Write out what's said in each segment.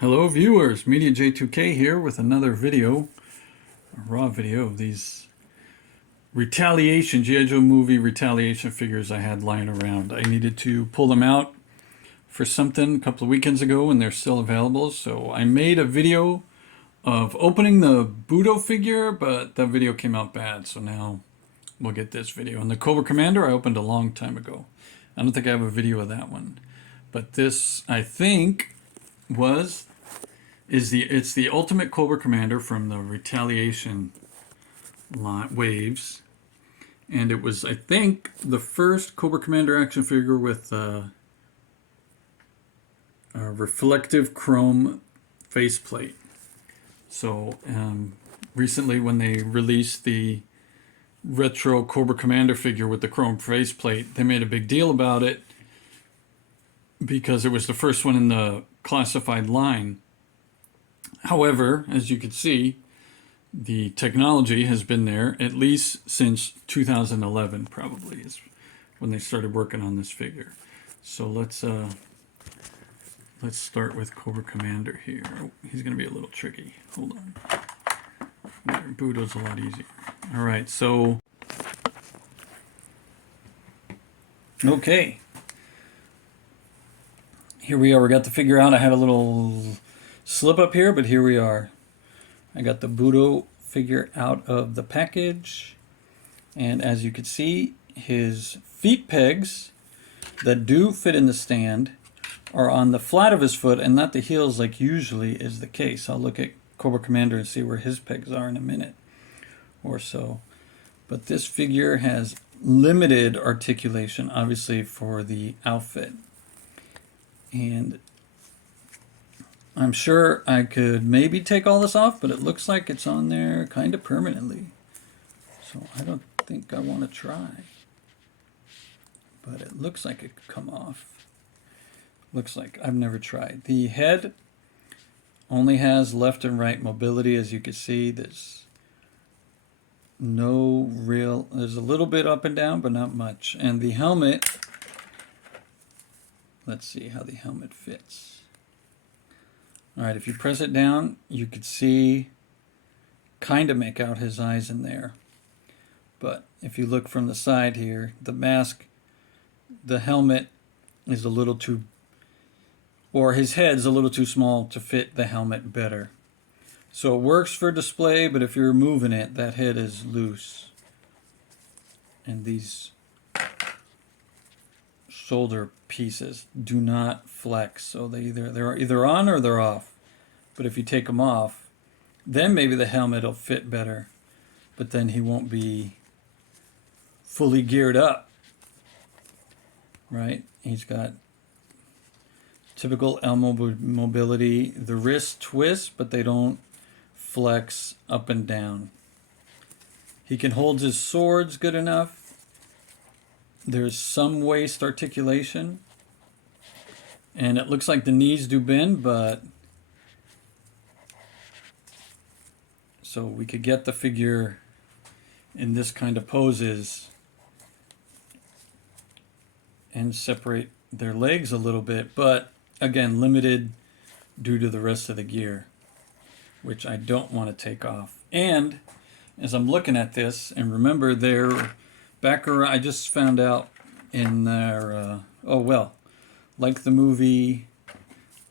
Hello viewers, Media J2K here with another video, a raw video of these Retaliation, GI Joe movie Retaliation figures I had lying around. I needed to pull them out for something a couple of weekends ago and they're still available. So I made a video of opening the Budo figure, but that video came out bad. So now we'll get this video. And the Cobra Commander I opened a long time ago. I don't think I have a video of that one. But this, I think, it's the Ultimate Cobra Commander from the Retaliation waves, and it was, I think, the first Cobra Commander action figure with a reflective chrome faceplate. So recently, when they released the retro Cobra Commander figure with the chrome faceplate, they made a big deal about it because it was the first one in the classified line. However, as you can see, the technology has been there at least since 2011, probably, is when they started working on this figure. So let's start with Cobra Commander here. Oh, he's going to be a little tricky. Hold on. There, Budo's a lot easier. All right, so okay. Here we are. We got the figure out. I had a little slip up here, but here we are. I got the Budo figure out of the package, and as you can see, his feet pegs that do fit in the stand are on the flat of his foot and not the heels like usually is the case. I'll look at Cobra Commander and see where his pegs are in a minute or so. But this figure has limited articulation, obviously, for the outfit. And I'm sure I could maybe take all this off, but it looks like it's on there kind of permanently. So I don't think I want to try. But it looks like it could come off. Looks like. I've never tried. The head only has left and right mobility, as you can see. There's there's a little bit up and down, but not much. And the helmet, let's see how the helmet fits. All right, if you press it down, you could see, kind of make out his eyes in there. But if you look from the side here, the mask, the helmet is a little too, or his head's a little too small to fit the helmet better. So it works for display, but if you're moving it, that head is loose. And these shoulder pieces do not flex, so they're either on or they're off. But if you take them off, then maybe the helmet will fit better, but then he won't be fully geared up, right? He's got typical elbow mobility. The wrists twist, but they don't flex up and down. He can hold his swords good enough. There's some waist articulation, and it looks like the knees do bend, but so we could get the figure in this kind of poses and separate their legs a little bit, but again, limited due to the rest of the gear, which I don't want to take off. And as I'm looking at this, and remember their back, I just found out in their, like the movie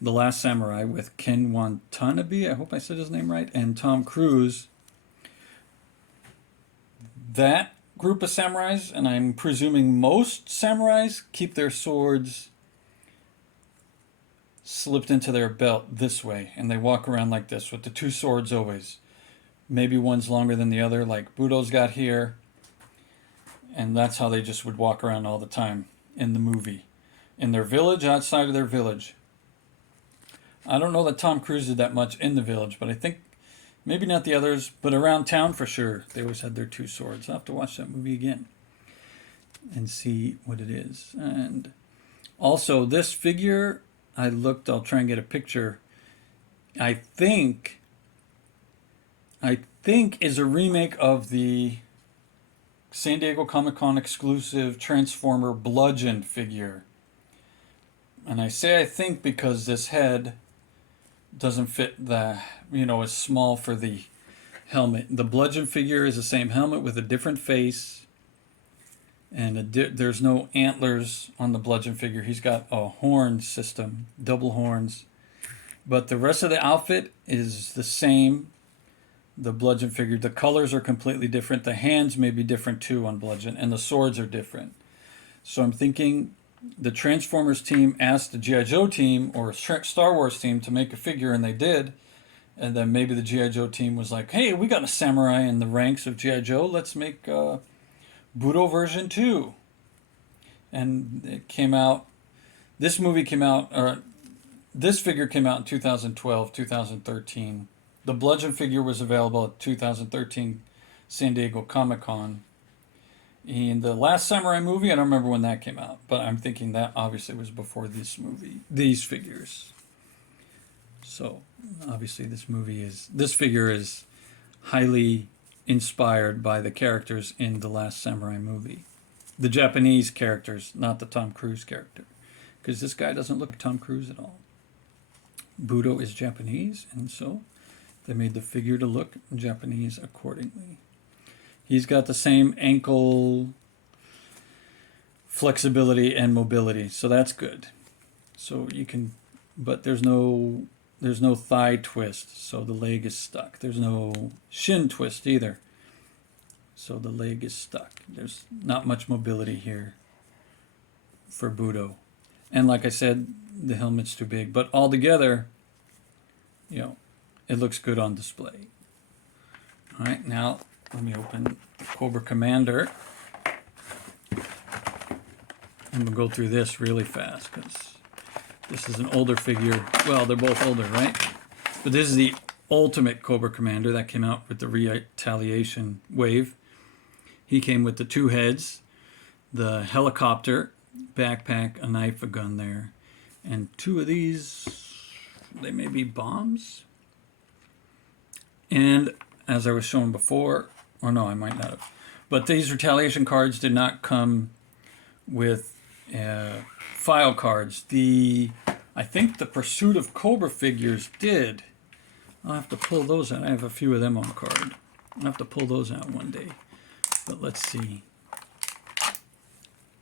The Last Samurai with Ken Watanabe, I hope I said his name right, and Tom Cruise, that group of samurais, and I'm presuming most samurais, keep their swords slipped into their belt this way, and they walk around like this with the two swords always. Maybe one's longer than the other, like Budo's got here, and that's how they just would walk around all the time in the movie. In their village, outside of their village. I don't know that Tom Cruise did that much in the village, but I think maybe not the others, but around town for sure, they always had their two swords. I'll have to watch that movie again and see what it is. And also, this figure, I'll try and get a picture. I think is a remake of the San Diego Comic-Con exclusive Transformer Bludgeon figure. And I say I think because this head doesn't fit the, it's small for the helmet. The bludgeon figure is the same helmet with a different face, and there's no antlers on the bludgeon figure. He's got a horn system, double horns, but the rest of the outfit is the same. The bludgeon figure, the colors are completely different. The hands may be different too on bludgeon, and the swords are different. So I'm thinking the Transformers team asked the GI Joe team or Star Wars team to make a figure, and they did. And then maybe the GI Joe team was like, "Hey, we got a samurai in the ranks of GI Joe. Let's make a Budo version 2." And it came out. This movie came out, or this figure came out in 2012, 2013. The bludgeon figure was available at 2013 San Diego Comic-Con. In the last Samurai movie, I don't remember when that came out, but I'm thinking that obviously was before this movie, these figures. So obviously this figure is highly inspired by the characters in the last Samurai movie. The Japanese characters, not the Tom Cruise character. Because this guy doesn't look like Tom Cruise at all. Budo is Japanese, and so they made the figure to look Japanese accordingly. He's got the same ankle flexibility and mobility, so that's good. So you can, but there's no thigh twist, so the leg is stuck. There's no shin twist either, so the leg is stuck. There's not much mobility here for Budo. And like I said, the helmet's too big, but altogether, it looks good on display. All right, now let me open the Cobra Commander. And we'll go through this really fast because this is an older figure. Well, they're both older, right? But this is the Ultimate Cobra Commander that came out with the Retaliation wave. He came with the 2 heads, the helicopter, backpack, a knife, a gun there, and 2 of these, they may be bombs. And as I was showing before, or no, I might not have, but these Retaliation cards did not come with file cards. I think the Pursuit of Cobra figures did. I'll have to pull those out. I have a few of them on card. I'll have to pull those out one day. But let's see.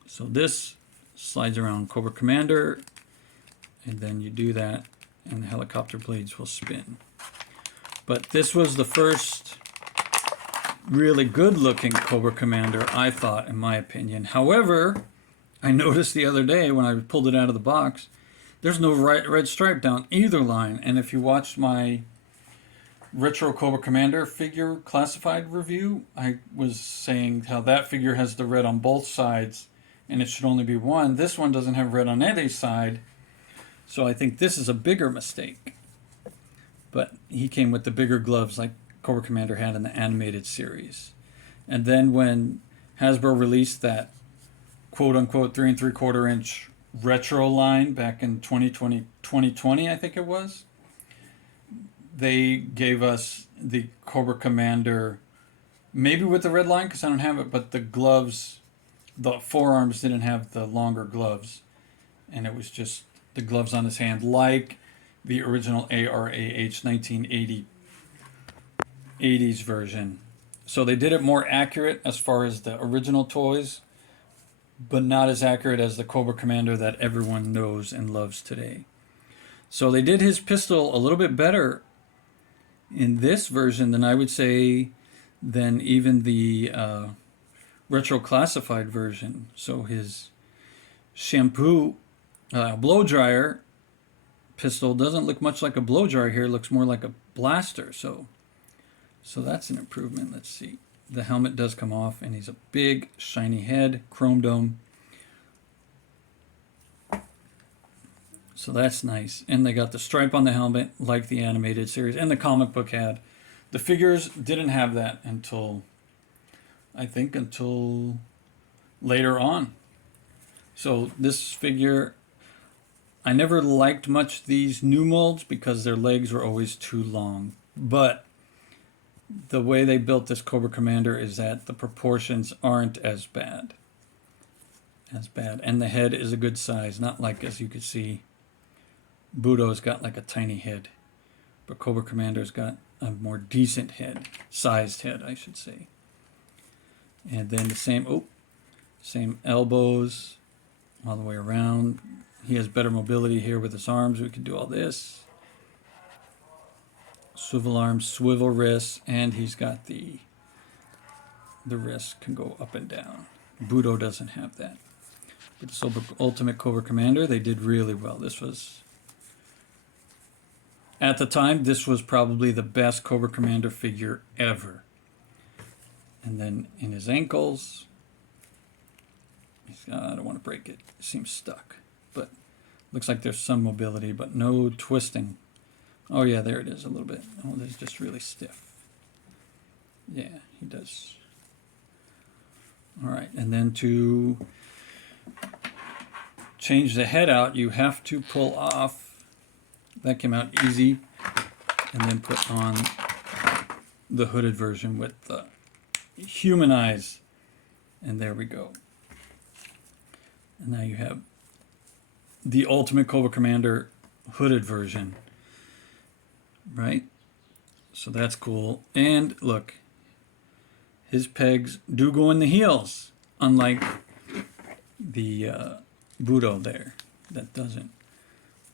So this slides around Cobra Commander, and then you do that, and the helicopter blades will spin. But this was the first really good-looking Cobra Commander, I thought, in my opinion. However, I noticed the other day when I pulled it out of the box, there's no red stripe down either line. And if you watched my Retro Cobra Commander figure classified review, I was saying how that figure has the red on both sides, and it should only be one. This one doesn't have red on any side, so I think this is a bigger mistake. But he came with the bigger gloves like Cobra Commander had in the animated series. And then when Hasbro released that quote-unquote 3 3/4 inch retro line back in 2020, I think it was, they gave us the Cobra Commander, maybe with the red line because I don't have it, but the gloves, the forearms didn't have the longer gloves, and it was just the gloves on his hand, like the original ARAH 1980s version. So they did it more accurate as far as the original toys, but not as accurate as the Cobra Commander that everyone knows and loves today. So they did his pistol a little bit better in this version than I would say than even the retro classified version. So his shampoo blow dryer pistol doesn't look much like a blow dryer here. It looks more like a blaster. So that's an improvement. Let's see. The helmet does come off, and he's a big, shiny head, chrome dome. So that's nice. And they got the stripe on the helmet, like the animated series, and the comic book had. The figures didn't have that until later on. So this figure, I never liked much these new molds because their legs were always too long. But the way they built this Cobra Commander is that the proportions aren't as bad. And the head is a good size, not like, as you can see, Budo's got like a tiny head. but Cobra Commander's got a more decent head, sized head, I should say. And then the same elbows all the way around. He has better mobility here with his arms. We can do all this. Swivel arms, swivel wrists, and he's got the wrists can go up and down. Budo doesn't have that. But this Ultimate Cobra Commander, they did really well. This was, at the time, this was probably the best Cobra Commander figure ever. And then in his ankles, I don't want to break it. It seems stuck. But looks like there's some mobility, but no twisting. Oh yeah, there it is a little bit. Oh, there's just really stiff. Yeah, he does. All right, and then to change the head out, you have to pull off. That came out easy. And then put on the hooded version with the human eyes. And there we go. And now you have the Ultimate Cobra Commander hooded version. Right? So that's cool. And look, his pegs do go in the heels, unlike the Budo there. That doesn't.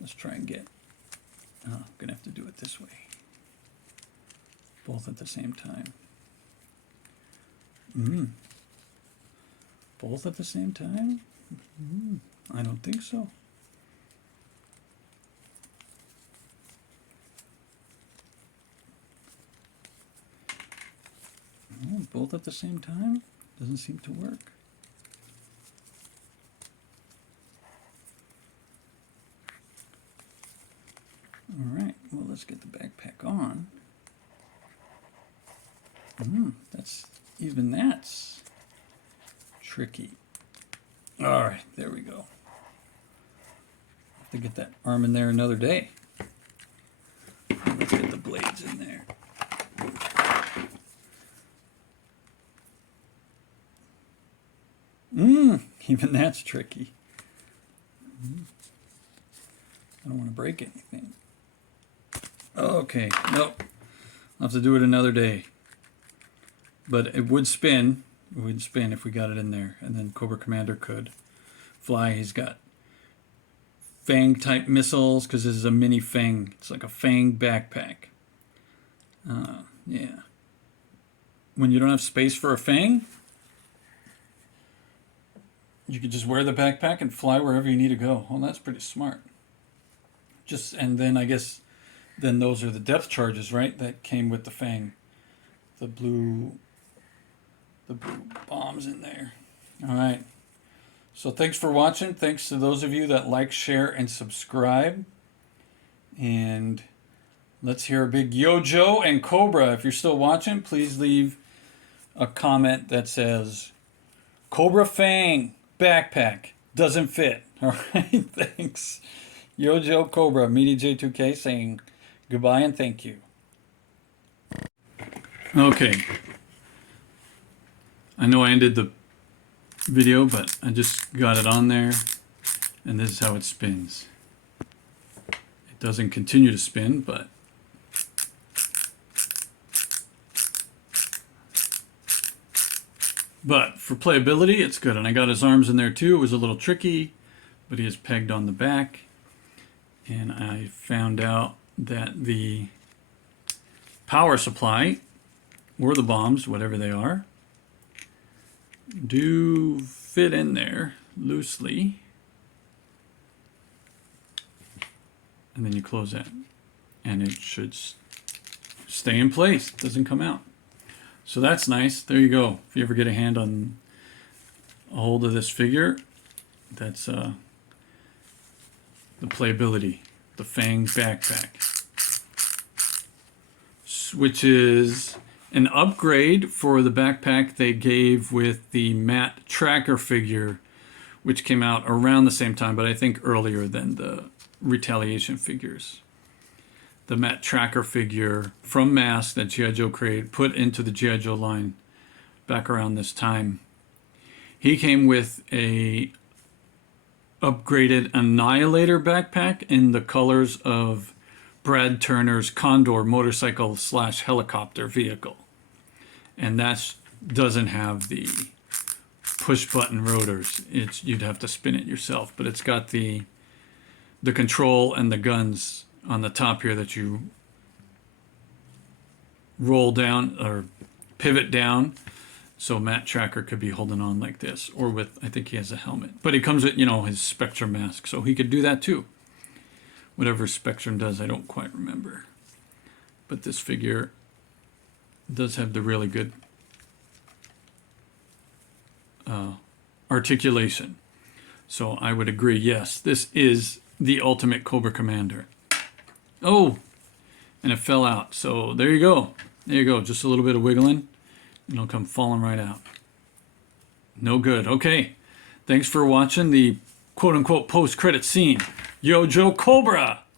Let's try and get. Oh, I'm going to have to do it this way. Both at the same time. Both at the same time? I don't think so. Oh, both at the same time? Doesn't seem to work. All right, well, let's get the backpack on. That's tricky. All right, there we go. Have to get that arm in there another day. Let's get the blades in there. Even that's tricky. I don't want to break anything. Okay, nope. I'll have to do it another day. But it would spin. It would spin if we got it in there. And then Cobra Commander could fly. He's got Fang type missiles because this is a mini Fang. It's like a Fang backpack. Yeah. When you don't have space for a Fang, you could just wear the backpack and fly wherever you need to go. Well, that's pretty smart. And then I guess then those are the depth charges, right? That came with the Fang. The blue bombs in there. All right. So thanks for watching. Thanks to those of you that like, share, and subscribe. And let's hear a big GIJoe and Cobra. If you're still watching, please leave a comment that says Cobra Fang backpack doesn't fit. All right. Thanks. GIJoe Cobra, Media J2K saying goodbye and thank you. Okay. I know I ended the video, but I just got it on there, and this is how it spins. It doesn't continue to spin, but for playability, it's good. And I got his arms in there too. It was a little tricky, but he is pegged on the back. And I found out that the power supply, or the bombs, whatever they are, do fit in there loosely. And then you close that, and it should stay in place. It doesn't come out. So that's nice. There you go. If you ever get a hand on a hold of this figure, that's the playability, the Fang backpack, which is an upgrade for the backpack they gave with the matte tracker figure, which came out around the same time, but I think earlier than the Retaliation figures. The matte tracker figure from Mask that GI Joe created, put into the GI Joe line back around this time. He came with a upgraded Annihilator backpack in the colors of Brad Turner's Condor motorcycle / helicopter vehicle. And that doesn't have the push button rotors. You'd have to spin it yourself, but it's got the control and the guns on the top here that you roll down or pivot down. So Matt Tracker could be holding on like this, or with, I think he has a helmet, but he comes with, you know, his Spectrum mask, so he could do that too. Whatever Spectrum does, I don't quite remember. But this figure does have the really good articulation. So I would agree, yes, this is the Ultimate Cobra Commander. Oh, and it fell out. So there you go. There you go. Just a little bit of wiggling, and it'll come falling right out. No good. Okay. Thanks for watching the quote-unquote post-credit scene. Yo, Joe Cobra!